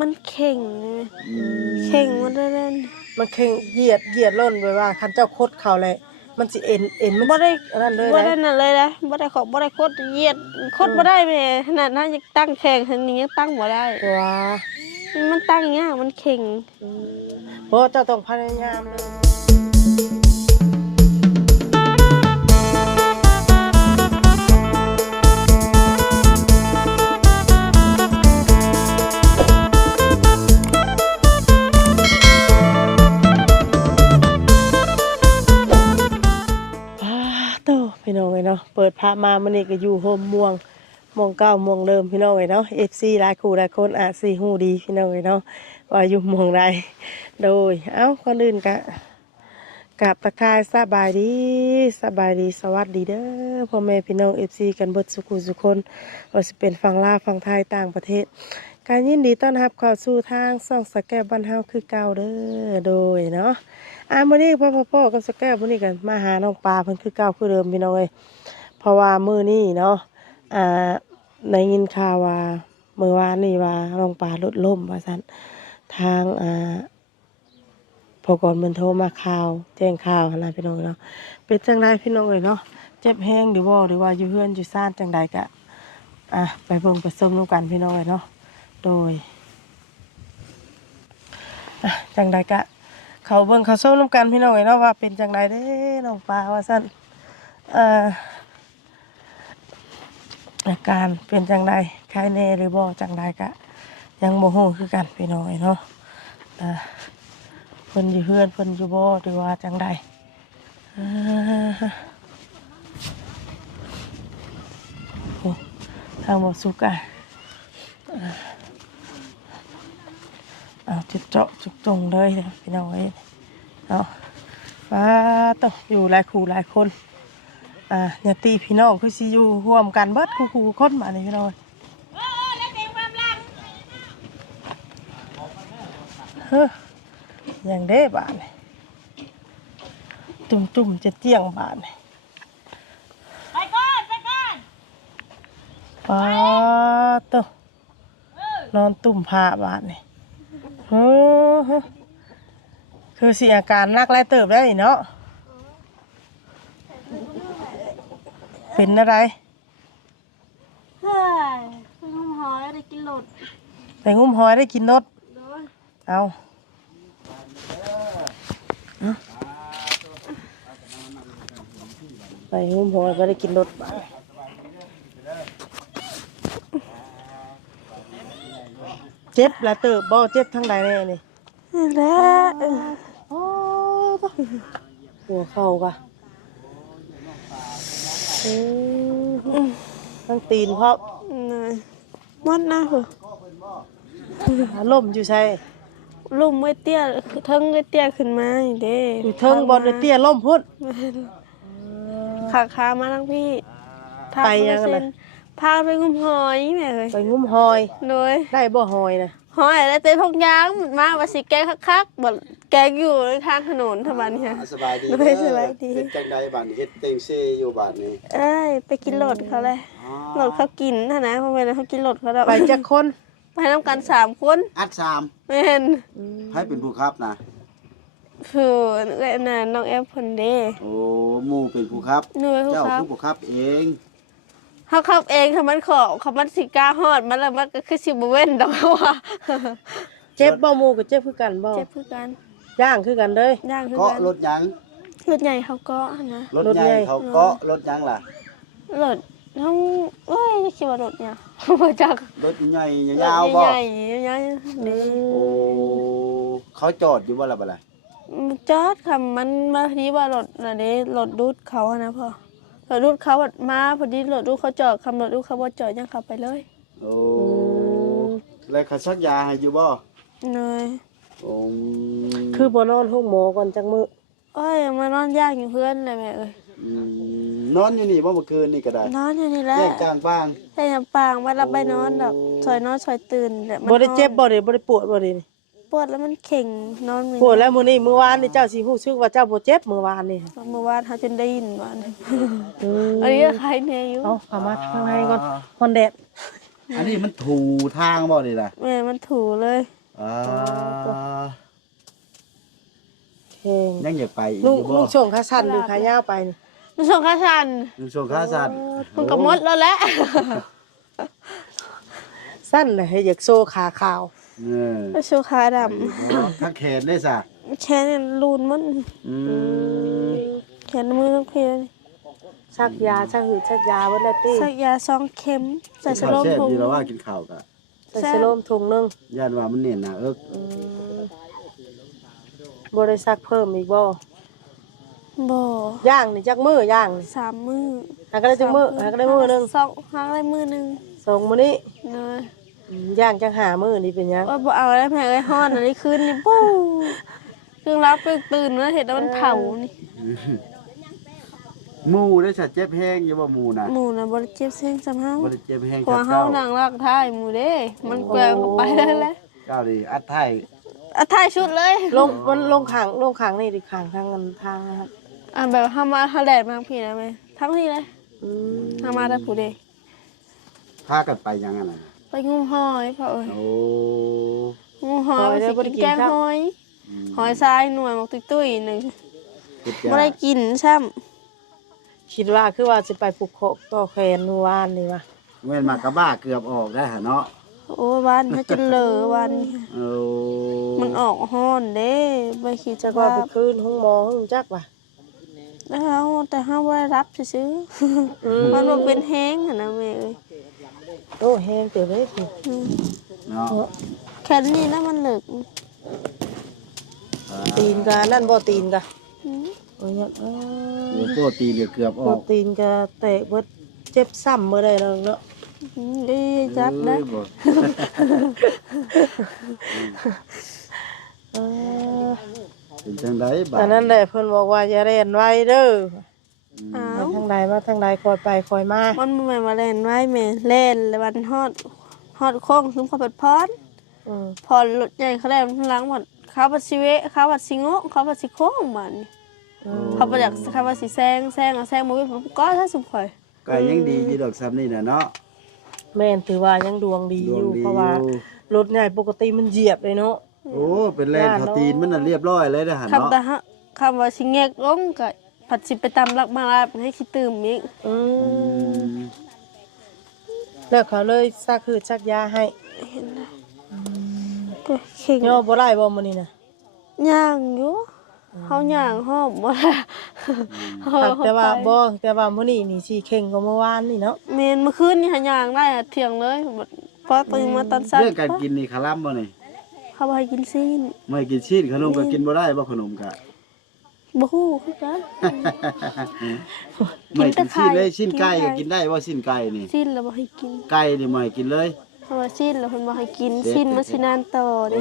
มันเข่งเลยเข่งมันได้เล่นมันเข่งเหยียดเหยียดล่นไปว่าคันเจ้าคดเขาเลยมันสิเอ็นเอ็นมันบ่ได้อันนั้นเลยบ่ได้นะนั่นเลยนะบ่ได้ขอบ่ได้โคตรเหยียดโคตรบ่ได้แม่ขนาดนั้นยังตั้งแข่งขนาดนี้ยังตั้งบ่ได้ว้ามันตั้งยากมันเข่งเพราะเจ้าต้องพยายามเลย ปิดพระมามันนี่ก็อยู่โฮมม่วงม่วงเก้าม่วงเริ่มพี่น้องเอ้ยเนาะ FC หลายคู่หลายคนอาจสิฮู้ดีพี่น้องเอ้ยเนาะว่าอยู่ม่วงใดโดย เอ้าก่อนอื่นก็กราบตะคายสบายดีสบายดีสวัสดีเด้อพ่อแม่พี่น้อง FC กันเบิดสุขุสุคนว่าสิเป็นฝั่งลาวฝั่งไทยต่างประเทศ การยินดีต้อนรับเข้าสู่ทางส่องสแกวบ้านเฮาคือเก่าเด้อโดยเนาะอ่ามื้อนี้พ่อพ่อกับสแกวมื้อนี้กันมาหาน้องปลาเพิ่นคือเก่าคือเดิมพี่น้องเอ้ย เพราะว่ามือนี้เนาะอ่าได้ยินข่าวว่าเมื่อวานนี้ว่าน้องปลารถล่มว่าซั่นทางอ่าพอก่อนมันโทรมาข่าว แจ้งข่าวนนะพี่น้องเนาะเป็นจังไดพี่น้องเอ้ยเนาะเจ็บแห้งหรือบ่าหรือว่าอยู่เฮือนอยู่ซ่านจังใดกะอะไปเบิ่งไปชมนํกันพี่น้องเอ้ยเนาะโดยจังใดกะ เขาเบิ่งเขาส้มน้ำกันพี่น้องเอ้ยเนาะว่าเป็นจังไดเด้น้องปลาว่าซั่นอ่อ อาการเป็นจังไดใครแน่หรือบ่จังไดกะ ยังบ่ฮู้คือกันพี่น้องเอ้ยเนาะเพิ่นอยู่เฮือนเพิ่นอยู่บ่หรือว่าจังไดโอ้ทางบ่สุกอะเอาจุดเจาะจุกจงเลยนะพี่น้องเอ้ยเนาะฟ้าต้องอยู่หลายคู่หลายคน อ่าญาติพี่น้องคือสิอยู่ร่วมกันเบิดคู่คู่คนมานี่พี่น้องเฮ้ออย่างเด้บาทนี่ตุ่มตุ่มๆจะเจียงบาทนี่ไปก่อนไปก่อนฟ้าต้องนอนตุ่มผ้าบาทนี่เฮ้อเฮ้อคือสิอาการนักไล่เติบได้เนาะ เป็นอะไร เฮ้ยเพิ่งหอยได้กินหลดไปงุ้มหอยได้กินนดโดยเอาเอาไปงุ้มหอยไปได้กินนดบ้างเจ็บละเติบบ่เจ็บทั้งใดแน่นี่นี่แหละโอ้ต้องหัวเข่ากะอืม ทั้งตีนเพราะนายมดนะเหรอล่มอยู่ใช่ลุ่มไว้เตี้ยเทิงไว้เตี้ยขึ้นมานี่เด้อยู่เทิงบอลเตี้ยล่มพุ่นขาขามาทั้งพี่ทาไปยังไงเปอร์เซ็นต์พาไปงุมหอยแม่เลยไปงุ้มหอยโดยได้บ่หอยนะหอยแล้วเต้นพงยางมาว่าสิแกงคักๆบ่ แกงอยู่ข้างถนนทำไมเนี่ยสบายดีโดยสบายดี เฮ็ดจังใดบ้านนี้เฮ็ดเต็งเซอยู่บ้านนี้เอ้ยไปกินโหลดเขาเลยอ๋อโหลดเขากินนะนะเพราะเวลาเขากินโหลดเขาแล้วไปจักคนไปน้ำกันสามคนอัดสามแม่นให้เป็นผู้ครับนะคือเอ้ยน่ะน้องแอฟเพิ่นเด้โอ้หมู่เป็นผู้ครับ หน่วยผู้เจ้าครับผู้ผู้ครับเองเขาขับเองค่ะมันขอเขามันสิกล้าฮอดมันแล้วมันก็คือสิบ่เว้นดอกว่าเจ็บบ่หมูกับเจ็บคือกันบ่เจ็บคือกัน ย่างคือกันเลย ย่างคือเกาะกันรถหยังรถใหญ่เขาก็นะรถรถใหใหญ่ ญ่เขาเกาะรถหยังล่ะรถทั้งเอ้ยจะคิดว่ารถเนี่ยบ่จักรถใหญ่รถยาวๆบ่ใหญ่ๆใหญ่ๆนี่โอ้เขาจอดอยู่บ่ล่ะบ่ล่ะจอดค่ะมันมาพอดีว่ารถน่ะเด้รถดูดเขาอะนะพ่อรถดูดเขาอะมาพอดีรถดูดเขาจอดคำรถดูดเขาบ่จอดยังขับไปเลยโอ้แล้วเขาซักยาให้อยู่บ่เนยโอ้ คือบ่นอนห้องหมอก่อนจังมื้อเอ้ยมานอนยากอยู่เพื่อนเลยแม่เอ้ยอืมนอนอยู่นี่บ่เมื่อคืนนี่ก็ได้นอนอยู่นี่แหละแยกกลางบ้างใส่น้ำปางว่ารับไปนอนดอกซอยนอนซอยตื่นแหละมันบ่ได้เจ็บนอนบ่ได้บ่ได้ปวดบ่ได้นี่ปวดแล้วมันเข่งนอนไม่ปวดแล้วมื้อนี้มื้อวานนี่เจ้าสิฮู้สึกว่าเจ้าบ่เจ็บมื้อวานนี่เมื่อวานเขาจนได้ยินว่าอืมอันนี้ใครเนี่ยอยู่เอาเข้ามาข้างในก่อนฮอนแดดอันนี้มันถูทางบ่นี่ล่ะแม่มันถูเลย อ่าเข่งยังอยากไปอีกลุงอยู่บ่ลุงส่งขาสั้นหรือขายาวไปนี่มันส่งค่าชันลุงส่งค่าสัตว์มันก็หมดแล้วแหละสั้นน่ะให้อยากโซขาขาว เออไปโชว์ขาดทั้งแขนได้ซะำแขนเนี่ยรูนมันอืมแขนมือทั้งเพลชักยาชักหืดชักยาเบิดแล้วติสักยาซองเข็มใส่สข้าวโลมแซ่บถุงอยู่แล้วว่ากินข้าวกะ ใส่สโลมถุงหนึงย่านว่ามันเน่นนะเอิกอืมบ่ได้ซักเพิ่มอีกบ่บ่ย่างนี่จักมือย่างนี่สามมือหาก็ได้จักมือหาก็ได้มือหนึงสองหาก็ได้มือหนึงสองมื้อนี้เนยอืมย่างจังหามื้อนี่เป็นหยังว่าบ่เอาแล้วแม่ไอ้ฮ้อนอันนี้คืนนี่ปู้เครื่องรับตื่นตื่นแล้วเห็นแล้วมันเผานี่ หมูได้ซะเจ็บแห้งอยู่บ่หมูน่ะหมูน่ะบ่ได้เจ็บเส้นซ้ำเฮาบ่ได้เจ็บแห้งเพราะว่าเฮานั่งลากท้ายหมูเด้ มันแกว่งก็ไปเลยแหละเจ้าดิอัดไทยอะท้ายชุดเลยลงมันลงขังลงขังนี่ดิขังทางกันทางนะครับอะแบบเฮามาทะแลดมาพี่นะแม่ทั้งนี้เลยอืมเฮามาได้ผู้เด้พากันไปยังอันนั้นไปงุมหอยพ่อเอ้ยโอ้งุมหอยไปสิกินแกงหอย หอยทรายหน่วยหมกตุ้ยๆหนึงติดบ่ได้ยากินซ้ำ คิดว่าคือว่าสิไปผูกคอต่อแขนเมื่อวานนี่ว่ะแม่นมากระบ้าเกือบออกได้หะเนาะโอ้บ้านเขาจะเหลอวันนี้โอ้มันออกฮ้อนเด้บ่คิดจัจะกว่าว่าไปคืนห้องหมอห้องจักว่ะแล้วเฮาแต่เฮาบ่ได้รับซื่อๆมันบ่เป็นแห้งหั่นนะแม่เอ้ยโอ้แห้งเติบเลยสิอืมเนาะแค่นี้นะมันเหลึกตีนกะนั่นบ่ตีนกะอืมโอ้ยเอ โอ้อโปรตีนเนี่ยเกือบอบ่อกตีนกะแตกเบิดเจ็บซ้ำเมื่อใดแล้วเนาะอืมดีจัดนะเอ้ยบ่เออเป็นจังไดบาอัดนนั้นแหละเพิ่นบอกว่าอย่าเล่นไว้เด้ออ้ามาวทางใดมาทางใดคอยไปคอยมามันบ่แม่นว่าเล่นไว้แม่เล่นแล้ววันฮอดฮอดโค้งถึงพอเปิดพรอืมพอรถใหญ่เขาได้มันหลังหมดเขาบัดสิเวะเขาบัดสิโงะเขาบัดสิโค้งบัดนี้อืม เขาบ่อยากเขาบัดสิแซงแซงเอาแซงบ่มีผมก็ถ้าสุมข่อยก็ยังดีอยู่ดอกซ้ำนี่น่ะเนาะแม่นถือว่ายังดวงดีดอวงยู่ดีเพราะว่าอยู่รถใหญ่ปกติมันเหยียบเลยเนาะ โอ้เป็นแลนเขาตีนมันน่ะเรียบร้อยเลยนะหั่นคำเนาะแต่ฮะคำว่าสิแงกลงก็ผัดสิไปตำลักมาลาให้คิดตื่มอีกอือืมมแล้วเขาเลยซักคือซักยาให้ก็เข่งย่อบ่ได้บ่มื้อนี้น่ะย่างอยู่ เฮาย่างหอมบ่ล่ะเฮาแต่ว่าไปบ่แต่ว่ามื้อนี้นี่สิเข่งกว่าเมื่อวานนี่เนาะเมนเมื่อคืนนี่หาย่างได้อะเที่ยงเลยพอตื่นมาตอนเช้าเรื่องการกินนี่คาร่ำบ่นี่เขาบ่ให้กินซีนไม่กินชีสขนมก็กินบ่ได้บ่ขนมกะ บ่ฮู้คือกัน ไม่กินชีสเลยกิชิ้นนแต่ไก่ไข่ก็กินได้บ่ชิ้นไก่นี่ ซีนแล้วบ่ให้กินไก่นี่ไม่ให้กินเลย เพราะว่าซีนแล้วเพิ่นบ่ให้กินเด็ดซีนมันสินานต่อโอ้เด้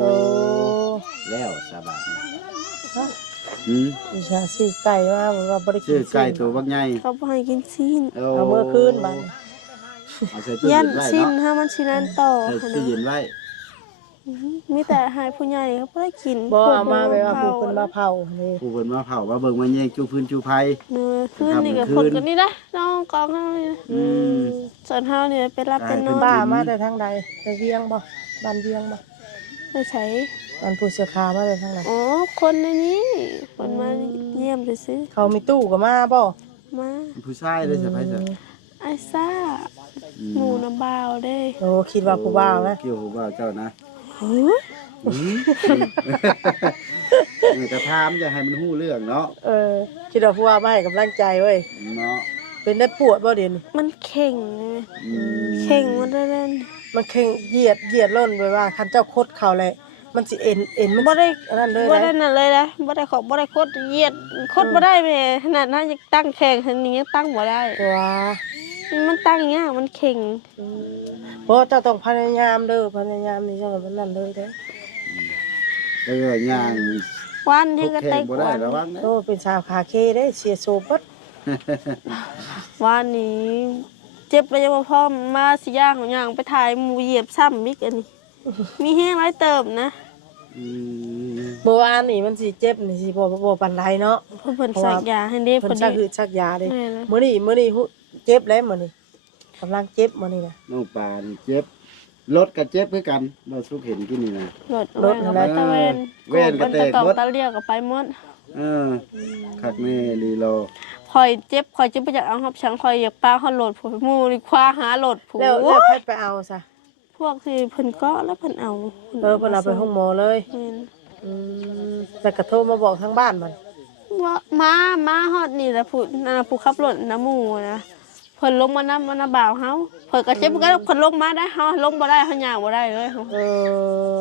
เออแล้วสบาย อืมดิฉันซื้อไก่มาบอกว่าบ่ได้กิชื่อนไก่ตัวบักใหญ่เขาบ่ให้กินซีนเอาเมื่อคืนบัดเอาใส่ตู้ยัเย็นนไว้ซีนเนาะถ้ามันสินานต่อใส่หั่นตู้น่ะเย็นไว้มีแต่หายผู้ใหญ่เขาบ่ได้กินบ่เอามาพไปวกว่าผู้เพิ่นมาเผานี่ผู้เพิ่นมาเผาว่าเบิ่งมาแย่งจูพื้นจูไผ เนื้อคืนนี่ก็คืนคนกันนี่นะน้องกองเฮานี่นะอืม ส่วนเฮาเนี่ยไปรับเป็นนอนบ้ามาแต่ทางใดไปเวียงบ่บ้านเวียงบ่ไปใช้ บ้านผู้เสียขามาแต่ทางใดอ๋อ คนในนี้คนมาเยี่ยมไปซื้อเขามีตู้ก็มาบ่มาผู้ชายได้สิไผซะไอ้ซ่าหมูน้ำบาวเด้โอ้คิดว่าผู้บ่าวนะเกี่ยวผู้บ่าวเจ้านะเฮ้ยอืมนี่ก็ถามจะให้มันฮู้เรื่องเนาะเออคิดว่าผู้บ่าวมาให้กำลังใจเว้ยเนาะเป็นได้ปวดบ่เดี๋ยวนี้มันเข่งเลยอืมเข่งมันได้เล่นมันเข่งเหยียดเหยียดล่นไปว่าคันเจ้าคดเขาเลย มันสิเอ็นเอ็นมันบ่ได้อันนั้นเลยบ่ได้นะนั่นเลยนะบ่ได้ขอบบ่ได้โคตรเหยียดโคตรบ่ได้แม่ขนาดนั้นยังตั้งแข่งขนาดนี้ยังตั้งบ่ได้ว้ามันตั้งยากมันเข่งเพราะเจ้าต้องพยายามเด้อพยายามนี่เจ้าก็มันนั่นเลยเด้อเออย่างวันทุนี้กก็แข่เตะงบ่กได้วันระวังนะโอ้เป็นสาวขาเคได้เสียโซเบัดวันนี้ เจ็บไปยังบ่พอมาสิย่างของย่างไปถ่ายหมูเหยียบซ้ำอีกอันนี้ มีแห้งหลายเติมนะอืมเมื่อวานนี่มันสิเจ็บนี่สิบ่บ่ปานใดเนาะเพิ่นเพิ่นสักยาให้เด้เพิ่เพิ่นนชักนี่หืดชักยาเด้แม่นะ มื้อนี้มื้อนี้หุเจ็บแล้วมื้อนี้กำลังเจ็บมานี่นะ น้องปลานี่เจ็บ รถก็เจ็บคือกันบ่สุกเห็นที่นี่นะ รถรถแว่นอะไรตะเวนแว่นก็แตกตะหมด ตะเลียกก็ไปหมดเออคักแน่ลีโลคอยเจ็บคอยเจ็บไปจากเอาหับช้างคอยอยากปลาเขาโหลดผู้หมูนี่คว้าหาโหลดผู้แล้วแล้วให้ไปเอาซะพ วกที่เพิ่นเก็แล้วเพิ่นเอาเออเพิ่นเอาไปห้องหมอเลยแม่นอืมแต่กระโทรมาบอกทางบ้านมันว่ามามาฮอดนี่แหละผู้นั่นน่ะผู้ขับรถน้ำหมูนะเพิ่นลงมาน้ำมาน้ำบ่าวเฮาเพิ่นก็เจ็บก็เพิ่นลงมาได้เฮาลงบ่ได้เฮาย่างบ่ได้เลยเออ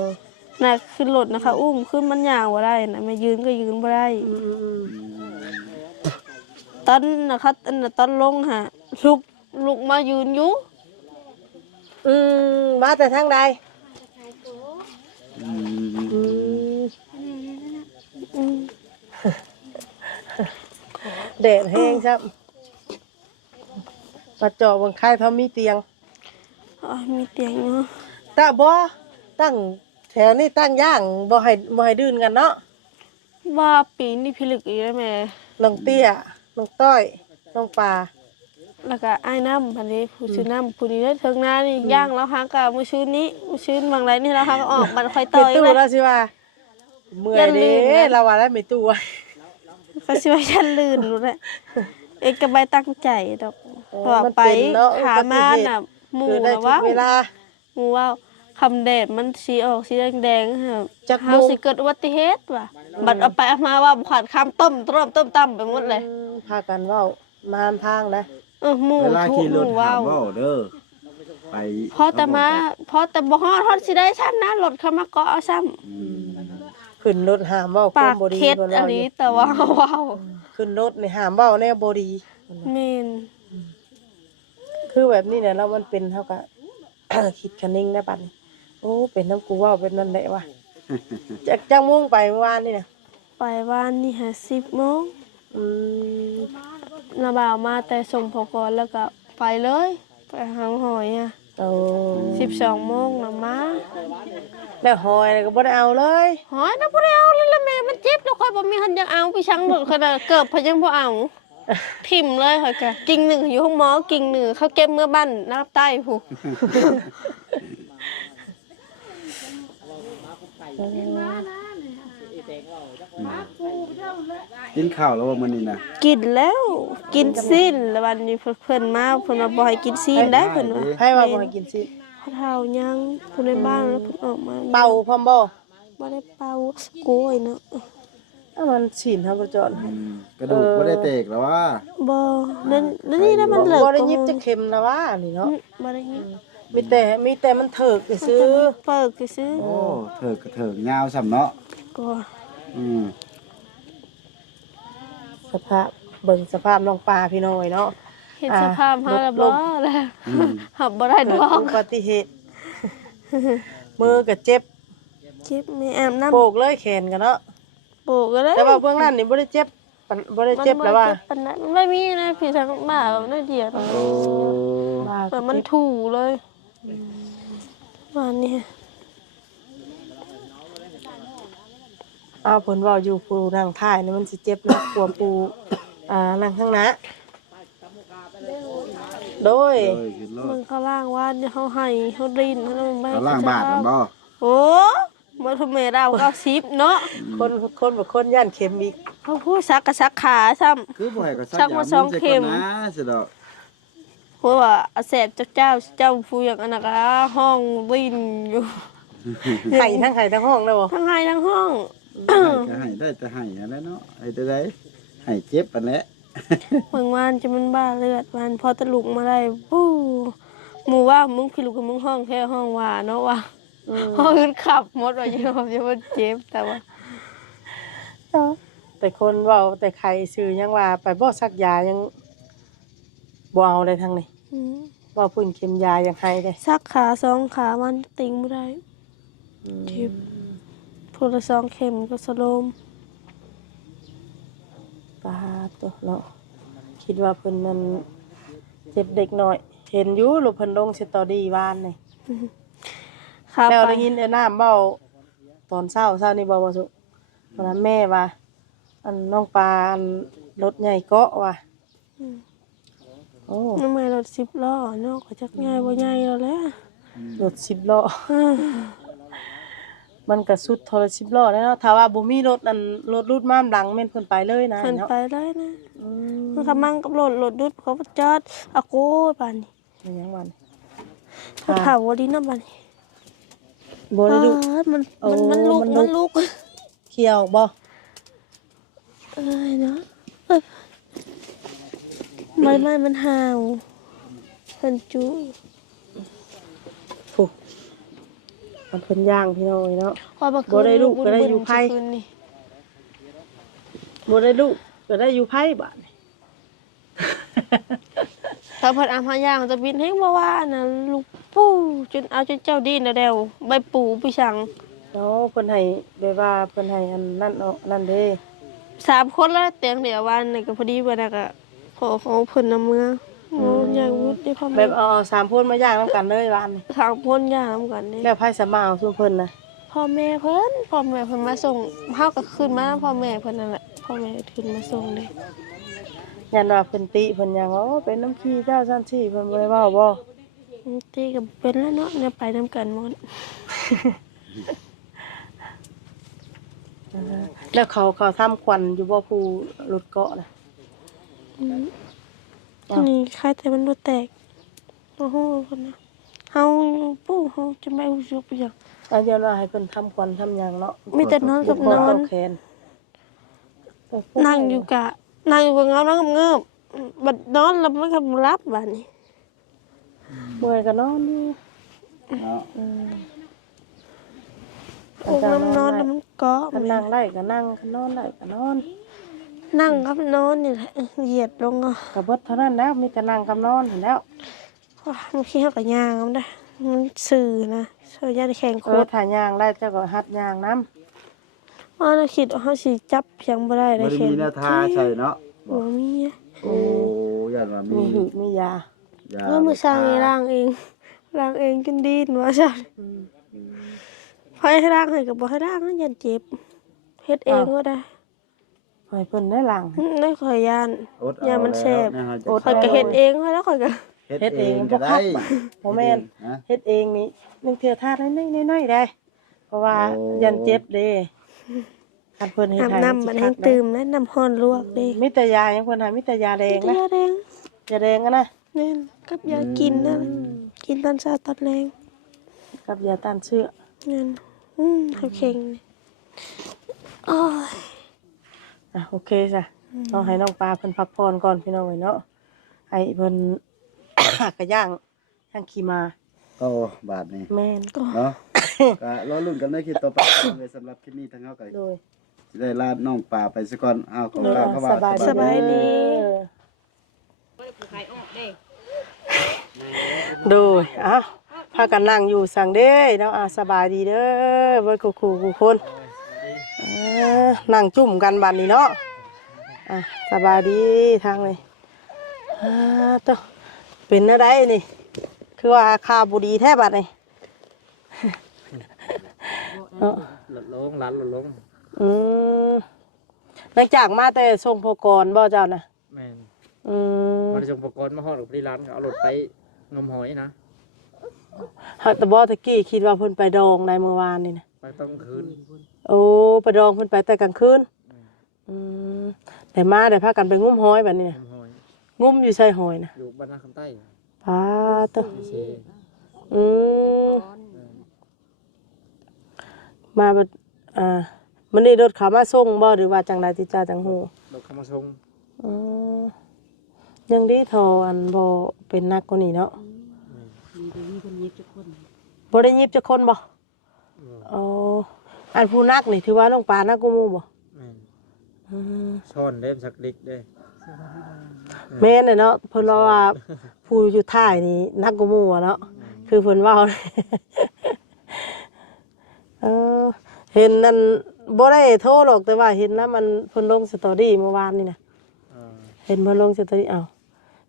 น่ะขึ้นรถนะคะอุ้มขึ้นมันย่างบ่ได้นะไม่ยืนก็ยืนบ่ได้ อืมอืมอืมตอนนะคะอันน่ะตอนลงฮะลุกลุกมายืนอยู่ อืมมาแต่ทางใดอืมอืมอืมแดดแห้งครับมาเจาะบนค่ายเขามีเตียงอ๋อมีเตียงอยู่ตาบ่ตั้งแถวนี้ตั้งย่างบ่ให้บ่ให้ดื่นกันเนาะว่าปีนี้พิลึกอีกแล้วแม่น้องเตี้ยน้องต้อยน้องปลา แล้วก็อ้ายน้ำพันนี้ผู้ชื่อน้ำผู้นี้ได้ถึงหน้านี่ย่างแล้วฮะกับมื้อชื่นนี้มื้อชื่นบางไรนี่แล้วฮะก็ออกมันค่อยเมต่อยตู้เลยแล้วสิว่าเมื่อยอย่าลืเด้มนะเราว่าแล้วเมตู้อะก็สิว่าฉันลื่นรู้แหละเอกก็บ่ตั้งใจดอกเออเพราะว่ามันไปเป็นเนาะหามาน่ะหมู่คือได้น่ะทุว่ากเวลาหมู่ว่าคำแดดมันสีออกสีแดงๆฮะจักเฮาโมงสิเกิดอุบัติเหตุว่ะบัดเอาไปเอามาว่าขาดคำต้มต้มต้มต้มไปหมดเลยอืมพากันเว้ามาทางนะ เออหมู่เวลาทุกขี่หรถมู่หาว้าวเว้าเด้อไปพอแต่มาพอแต่บ่ฮอดฮอดสิได้ซ้ำนะรถเข้ามาเกาะเอาซ้ำอืมขึ้นรถหามเว้าปากบ่ดีเค็ดพิ่นอัว่านนี้อยู่แต่ว่าว้าวขึ้นรถนี่หามเว้าแน่บ่ดีแม่นคือแบบนี้เนี่ยแล้วมันเป็นเท่ากับ คิดคันนิ่งได้ปัดนี้โอ้เป็นน้ำกูเว่าเป็นนั่นแหละว่ะจากจ้างมุ่งไปเมื่อวานนี่นะไปบ้านนี่ฮะ10โมงอืม นาบ่าวมาแต่ส่งพอกรแล้วก็ไปเลย ไปหางหอยอะเอา12โมงน่ะมาแล้วหอยอะไรก็บ่ได้เอาเลยหอยนะบ่ได้เอาเลยละแม่มันเจ็บแล้วค่อยบ่มีหันยังเอาพี่ช่างรถขนาดเกิบพยังบ่เอาทิ่มเลยค่ะกะกิ่งหนึ่งอยู่ห้องหมอกิ่งหนึ่งเขาเก็บเมื่อบ้านนับใต้ผู้ กินข้าวแล้วว่ามื้อนี้นะกินแล้ว กินสิ้นแล้ววันนี้เพิ่นมาเพิ่นมาบ่ให้กินสิ้นได้เพิ่นว่าให้ว่าบ่ให้กินสิพระเฒ่ายังผู้ในบ้านแล้วเพิ่นออกมาเป่าพร้อมบ่บ่ได้เป่าโกยเนาะอ้าวมันฉีนครับบ่จอนอืมกระดูกบ่ได้แตกแล้วว่าบ่นั่นนั่นนี่นะมันเหลิกบ่ได้ยิบจะเข็มนะว่านี่เนาะอืมบ่ได้ยิบมีแต่มีแต่มันเถิกซื้อเปิกซื้อโอ้เถิกกระเถิกยาวซ้ำเนาะก็ อืมสภาพเบิ่งสภาพน้องปลาพี่น้อยเนาะ เห็นอ่าสภาพเฮาแล้วลบ่มแล้วอืมหับบ่ได้ดเกิดอกอุบัติเหตุ มือก็เจ็บเจ็บไม่อาบน้ำโปกเลยแขนกันเนาะโปกก็ได้แต่ว่าเบื้องหนั้นนี่บ่ได้เจ็บปานบ่ได้เจ็บแล้วว่ามันบ่ได้เจ็บปานนั้นมันไม่มีนะพี่ทางบ้าแบบนั่นเดียวโอ้ว่าแต่มันถูเลยวันนี้ อาผลเว่าอยู่ปูนั่งท้ายนี่มันสิเจ็บนะกลัวปูอ่านั่งข้างหน้าโดยเอ้ยขึ้นรมัถนเขาล่างว่าเขาให้เขาดินเขาไม่เอาล่างบาทกันบ่โอ้มาทุเมเราเก้าสิบเนาะคนคนแบบคนย่านเข็มอีกเขาพูดซักกะซักขาซ้คือบ่ให้ก็สักชักมาสองเข็ม นะสิดอกำเพราะว่าอาแสบจากเจ้าเจ้าฟูอย่างอันนั้นก็ห้องดินอยู่ไห้ทั้งไห้ทั้งห้องเลยบ่ทั้งให้ทั้งห้องให้ ก็ให้ได้แต่ให้อันนั้นเนาะให้แต่ได้ให้เจ็บอันแหละบางวันจะมันบ้าเลือดวันพอตะลุกมาได้ปู้หมูว่ามึงพี่ลูกกับมึงห้องแค่ห้องว่าเนาะว่าอืมห้องอื่นขับหมดว่าอยู่จะมันเจ็บแต่ว่าแต่คนเว้าแต่ใครซื้อยังว่า ไปบ่ซักยายังบ่เอาเลยทางนี้อืมว่าพื้นเข็มยายังให้เลยซักขาสองขามันติงไม่ได้เจ็บ พูละสองเข็มก็สโลมปลาตัวเนาะคิดว่าเพิ่นนั้นเจ็บเด็กน้อย เห็นอยู่ลูกเพิ่นลงสตอรี่วานนี่ขาแล้วไปได้ยินไอ้น้ำเบ้าตอนเช้าเช้านี่บอกว่าสุวันนั้นแม่ว่า อันน้องปลาอันรถใหญ่เกาะว่ะโอ้ทำไมรถสิบล้อเนาะก็จักง่ายบ่ง่ายแล้วแหละ รถสิบล้อ มันก็สุดโทรสิบล้อแล้วเนาะถ้าว่าบ่มีรถอันรถรูดม้ามหลังแม่นเพิ่นไปเลยนะเพิ่นเนาะไปได้นะอืมมันกำลังกับรถรถดุดเขาจอดอะโกบานนี้มันยังวันเขาถามว่าดีนะบานนี้บ่ได้ดูอ้าวมันโอ้มันมันลุกมันลุก มันลุกเขียวบ่เอ้ยเนาะเอ้ยไม่ไม่มันห่าวเพิ่นจุ ฟู มันเพิ่นย่างพี่น้อยเนาะพอบักบ่ได้ลูกก็ได้บึ้นๆอยู่ไผคืนนี่บ่ได้ลูกก็ได้อยู่ไผบาดนี้ถ้าเพิ่นอาหาย่างจะบินให้ว่าว่านะลูกปู้จนเอาจนเจ้าดินแล้วใบปูไปสั่งเนาะเพิ่นให้แบบว่าเพิ่นให้อันนั่นเนาะนั่นเด้สามคนแล้วเตียงเดียววันนี่ก็พอดีวันนั้นก็ขอของเพิ่นนำเมือง โอ้ยายวุฒิได้พ่อแบแม่บเอาเอาสามคนมาย่างนํกันเลยบาดนี้ทางพ้นย่างนำกันนี่แล้วไผสมาเอาซุเพิ่นน่ะพ่อแม่เพิ่นพ่อแม่เพิ่นมาส่งเฮาก็ขึ้นมาพ่อแม่เพิ่นนั่นแหละพ่อแม่ขึ้นมาส่งเลยยันว่าเพิ่นติเพิ่นหยังว่าโอ้เป็นน้ำขี้เจ้าซั่นซี่เพิ่นบ่ได้เว้าบ่ตีก็เป็นแล้วเนาะเนี่ยไปนํกันหมดเออแล้วเขาเขาทำควันอยู่บ่ผู้รถเกาะน่ะอื มอ้าวนี่ใครแต่มันบ่แตกโอ้โหคนนะเฮาปู่เฮาจะไม่รู้สึกไปหยังอายันว่าให้เพิ่นทำควันทำหยังเนาะมีแต่นอนกับนอนตกแขนนั่งอยู่กะนั่งอยู่กับเงานั่งกับเงิบบัดนอนแล้วมันก็บ่รับบัดนี้เมื่อยก็นอนอยู่เนาะโอ้น้ำนอนแล้วมันเกาะคันนั่งได้ก็นั่งคันนอนได้ก็นอน นั่งครับนอนนี่แหละเหยียดลงอะก็เบิดเท่านั้นแล้วมีแต่นั่งกับนอนเห็นแล้วบางทีเขาก็ย่างมันได้มันสื่อนะเสื่อยาแข่งโคเออตรถ้าย่างได้เจ้าก็หัดย่างนํว่าเราคิดว่าเขาสิจับเพียงบ่ได้บ่ได้ได้แข่งมีแนวทาใช่เนาะบ่มีอะโอ้ยันว่ามีมีหืดมียา ยาเมื่อมือสร้างเองร่างเองร่างเองกินดีนว่าจ้ะอืมพอให้ร่างให้ก็บ่ให้ร่างนะยันเจ็บเฮ็ดเองก็ได้ ให้เพิ่นได้ล้างอืมได้ขอยยาน อดยาเอามันแสบล้วนะฮะจะอด ข่อยก็เฮ็ดเองแล้วข่อยก็เฮ็ดเองก็ได้บ่แม่นฮะเฮ็ดเองนี่นึงเทื่อทาดน้อยๆๆได้ เพราะว่าโอ้ ยันเจ็บเด้คันเพิ่นเฮ็ดอาบให้น้ำมันให้ตื่มและน้ำร้อนลวกเด้มีแต่ยายังเพิ่นให้มีแต่ยาแดงแต่นะยาแดงยาแดงอะนะนี่นกับยากินนั่นแหละกินตอนเช้าตอนแรงกับยาต้านเชื้อนั่นอืมเขาเข่งนี่โอ้ย อะโอเคจ้ะต้องให้น้องปลาเพิ่นพักผ่อนก่อนพี่น้องเอ้ยเนาะให้เพิ่น กระย่างย่างขี่มาก็บาทนี่แม่นเนาะ ก็รอลุ้นกันในคลิปต่อไปเลยสำหรับคลิปนี้ทางเฮาก็โดยสิได้ลาน้องป่าไปซะก่อนอ้าวขอบคุณครับว่าสบายสบายดีเออขายออกเด้โดยเอ้าพากันนั่งอยู่สั่งเด้เนาะอะสบายดีเด้อเบิดคู่คู่คู่คนเออ นั่งจุ่มกันบัดนี้เนาะอะสบายดีทางเลยอ่าตัวเป็นอะไรนี่ คือว่าคาบุดีแท้บัดนี่เนาะลดลงร้านลดลงอืมหลังจากมาแต่ทรงพกรบ่เจ้านะแม่นอืมมันส่งอุปกรณ์มาฮอดกับที่ร้านก็เอารถไปงมหอยนะฮัตตะบอตะกี้คิดว่าเพิ่นไปดองในเมื่อวานนี่นะไปต้องคืนโอ้ไปดองเพิ่นไปแต่กลางคืนอืมแต่มาได้พากันไปงุ้มหอยบัดนี้นะงมหอยงุ้มอยู่ใส่หอยนะอยู่บ้านนาคำใต้ปาตะเชอืมมาบัดอ่ามันนี่รถเขามาส่งบ่หรือว่าจังใดที่เจ้าจังฮู้รถเข้ามาส่งอืมยังดีโทออันบ่เป็นนักกว่านี้เนาะบ่ได้ยิบจักคนบ่อ๋อ อันผู้นักนี่ถือว่าน้องปลานักกูมูบ่แม่นอืมช้อนเล่มสักดิกเด้แม่นน่ะเนาะเพิ่นว่าว่าผู้อยู่ท้ายนี่นักกูมูอะเนาะคือเพิ่นเว้าเออเห็นนั่นบ่ได้โทรหรอกแต่ว่าเห็นนะมันเพิ่นลงสตอรี่เมื่อวานนี่นะอ่าเห็นเพิ่นลงสตอรี่เอ้า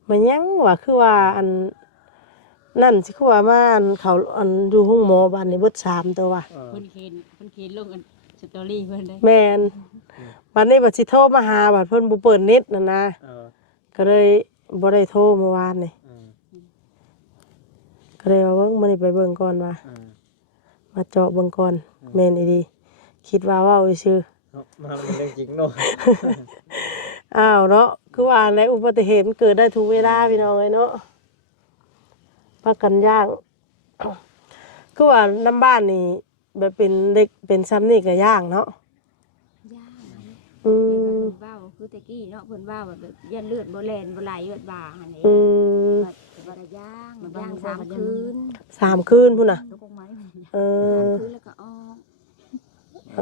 มันยังว่าคือว่าอัน นั่นสิคือว่ามาอันเขาอันอยู่ห้องหมอบ้านนี่เบิดสามตัวว่ะเออเพิ่นเขียนเพิ่นเขียนลงอันสตอรี่เพิ่นได้แม่นบัดนี้บัดสิโทรมาหาบัดเพิ่นบ่เปิดเน็ตนั่นนะเออก็เลยบ่ได้โทรเมื่อวานนี่อืมก็เลยว่าเบิ่งมื้อนี้ไปเบิ่งก่อนว่าอืมมาเจาะเบิ่งก่อนแม่นอีดีคิดว่าเว้าซื่อเนาะมาเป็นเรื่องจริงเนาะอ้าวเนาะคือว่าในอุบัติเหตุมันเกิดได้ทุกเวลาพี่น้องเอ้ยเนาะ พักกันย่างคือว่าน้ำบ้านนี่แบบเป็นเด็กเป็นซ้ำนี่ก็ย่างเนาะย่างนะอืเพิ่มนว่าคือตะกี้เนาะเพิ่นว่าว่าแบบยันเลือดบ่แล่นบ่ไหลเลือดบาหั่นเด้อืมว่าได้ย่างย่างสามคืนสามคืนพุ่นน่ะ ลูกกงไม้เอสามอคืนแล้วก็ออกเอ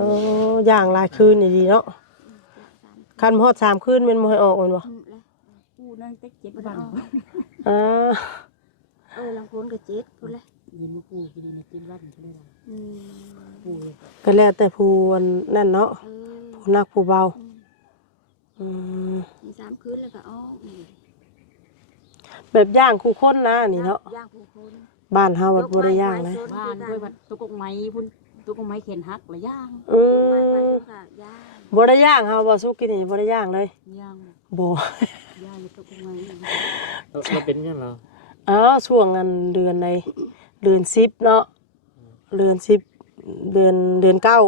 อย่างหลายคืนนี่ดีเนาะสามคันฮอดสามคืนแมันบ่ให้ออกแมันบ่คืนแล้วกูนั่นเต็กเจ็ดบ่วัได้นออกอ่าเออลางคนก็เจ็ดพุ่นแหละยินกูกินในเจ็ดวันเขาเลยอืมกูเลยก็แล้วแต่ผู้อันนั่นเนาะเออผู้นักผู้เบาอืมมีสามคืนแล้วก็ออกนี่แบบย่างคู่คนนะอันนี่เนาะย่างผู้คนบ้านเฮาวัดบ่ได้ย่างนะบ้านด้วยวัดตุกกงไม้พุ่นตุกกงไม้เข็นหักละย่างอืไม้ไม้มสุกอะย่างบ่ได้ย่างเฮาบ่สุกินนี่บ่ได้ย่างเลยย่างบ่ ย่างในตุกกงไม้เราเราเป็นยังเหรอ อ้าวช่วงอันเดือนในเดือน10เนาะเดือน10เดือนเดือนเก้า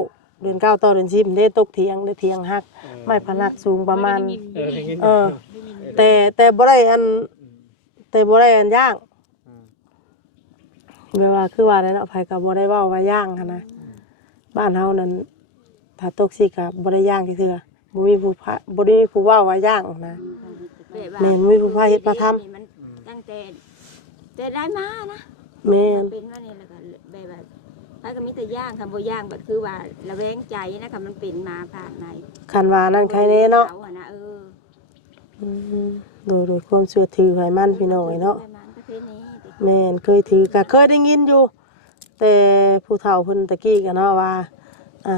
เดือนเก้าต่อเดือน10ได้ตกเถียงได้เถียงหัก ไม้พนักสูงประมาณ เอออย่างงี้เออ แต่แต่บ่ได้อัน แต่บ่ได้อันย่างอืมเวลาคือว่าแล้วเนาะไผก็บ่ได้เว้าว่าย่างหันนะบ้านเฮานั้นถ้าตกสิก็บ่ได้ย่างซื่อๆบ่มีผู้พะบ่ได้มีผู้เว้าว่าย่างนะ แบบว่าแม่นมีผู้พาเฮ็ดมาทำ มันตั้งแต่ แต่ได้มานะแม่นเป็นว่านี่แล้วก็แบบว่าถ้าก็มีแต่ย่างคำบ่ย่างแบบคือว่าระแวงใจนะคะมันเป็นมาผ่านในคันว่านั่นใครแน่เนาะขอะนะเอออืมโดยโดยความเชื่อถือให้มันพี่น้องเนาะ ประมาณประเภทนี้แต่แม่นเคยถือก็เคยได้ยินอยู่ แต่ผู้เฒ่าเพิ่นตะกี้ก็เนาะว่าอ่า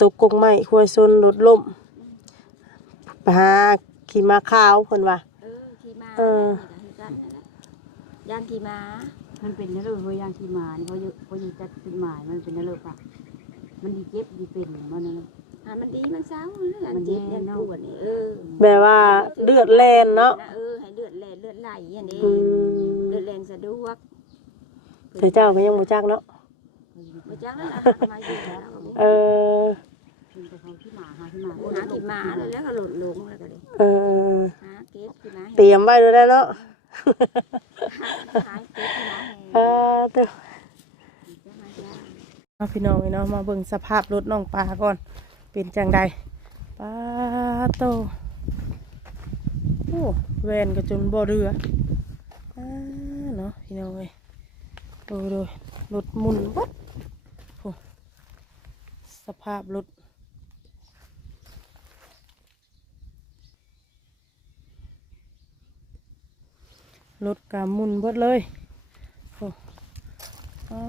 ตกกงไม้ควยซนรถล่มไปหาขี่ม้าขาวเพิ่นว่า เออขี่ม้าเออ นี่ก็คือกันนั่นแหละ ย่างขี่ม้ามันเป็นนั่นเลยเขาย่างที่มานี่เขาอยู่เขาอยู่จัดเป็นหมายมันเป็นนั่นเลยปะมันดีเจ็บดีเป็นมันนั่นหามันดีมันเศร้าเรื่องเจ็บยันปวดนี่เออแบบว่าเลือดแล่นเนาะเออให้เลือดแล่นเลือดไหลอย่างนี้อืมเลือดแล่นสะดวกแต่เจ้าก็ยังบ่จักเนาะบ่จังนั้นนะมาอยู่แล้วเออเป็นแต่เขาที่หมาหาที่หมาหาขี่ม้าแล้วก็หล่นลงแล้วก็เลยเออหาเก็บขี่ม้าเตรียมไว้ด้วยได้เนาะ หาเก็บขี่ม้าเอแห้งอเด้อจะมาย่างมาพี่น้องเนาะมาเบิ่งสภาพรถน้องปลาก่อน เป็นจังใดปลาโตโอ้แวนก็จนบ่เรืออ่าเนาะพี่น้องเอ้ยโดยโดยรถหมุนวัดโอ้สภาพรถ รถกามุนเบดเลยโอ้อา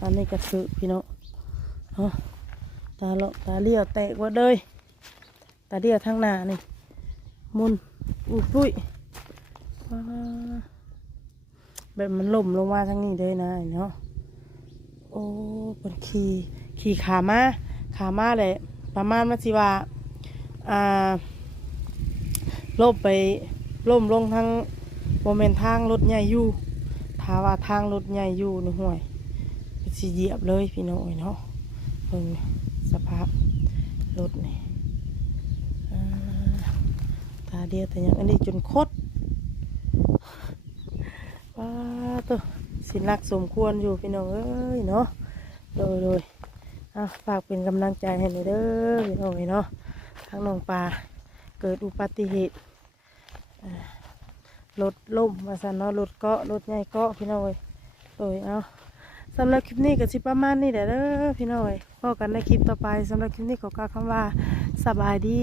อันนี้กระสือพี่น้องเนาะตาเลาะตาเลี้ยวแตกหมดเลย ตาเลี้ยวทางหน้านี่ มุนอุ้ยปุ้ยแบบมันล่มลงมาทางนี้เลยนะเนาะ โอ้เป็นขี่ขี่ขามาขามาเลยประมาณว่าสิว่า อ่าล่มไปล่มลงทาง โมเมนทางรถใหญ่อยู่ถ้าว่าทางรถใหญ่อยู่ในห่วยสิเหยียบเลยพี่น้อยเนาะเบิ่งสภาพรถนี่ตาเดียวแต่ยังอันนี้จนคดว้าตัวสินรักสมควรอยู่พี่น้องเอ้ยเนาะโดยโดยอะฝากเป็นกำลังใจให้หน่อยเด้อพี่น้องเอ้ยเนาะทางน้องปลาเกิดอุบัติเหตุ รถล่มมาสันเนาะรถเกาะรถใหญ่เกาะพี่น้องเลยโดยเอาสำหรับคลิปนี้ก็สิประมาณนี้แหละเด้อพี่น้องเอ้ยพบกันในคลิปต่อไปสำหรับคลิปนี้ขอกล่าวคำว่าสบายดี